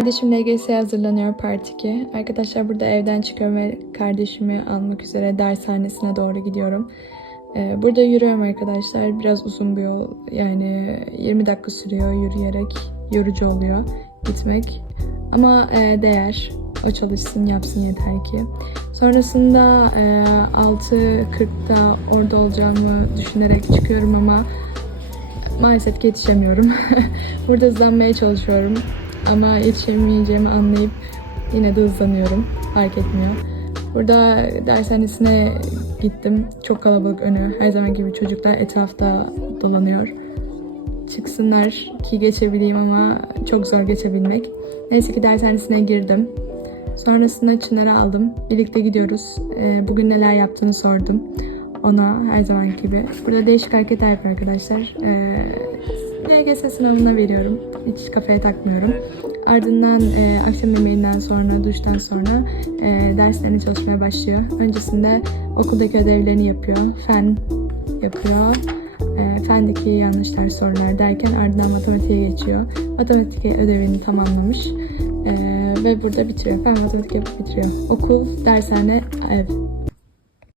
Kardeşim LGS'ye hazırlanıyor Part 2. Arkadaşlar burada evden çıkıyorum ve kardeşimi almak üzere dershanesine doğru gidiyorum. Ee, Burada yürüyorum arkadaşlar. Biraz uzun bir yol. Yani 20 dakika sürüyor yürüyerek. Yorucu oluyor gitmek. Ama e, değer. O çalışsın yapsın yeter ki. Sonrasında e, 6.40'da orada olacağımı düşünerek çıkıyorum ama maalesef yetişemiyorum. Burada hızlanmaya çalışıyorum. Ama yetişemeyeceğimi anlayıp yine de hızlanıyorum. Fark etmiyor. Burada dershanesine gittim. Çok kalabalık önü. Her zaman gibi çocuklar etrafta dolanıyor. Çıksınlar ki geçebileyim ama çok zor geçebilmek. Neyse ki dershanesine girdim. Sonrasında Çınar'ı aldım. Birlikte gidiyoruz. Ee, bugün neler yaptığını sordum. Ona her zaman gibi. Burada değişik hareketler yapıyor arkadaşlar. Ee, LGS sınavına veriyorum. Hiç kafaya takmıyorum. Ardından e, akşam yemeğinden sonra, duştan sonra e, derslerine çalışmaya başlıyor. Öncesinde okuldaki ödevlerini yapıyor. Fen yapıyor. E, fendeki yanlışlar, sorular derken ardından matematiğe geçiyor. Matematik ödevini tamamlamış. E, ve burada bitiriyor. Fen matematik yapıp bitiriyor. Okul, dershane, ev.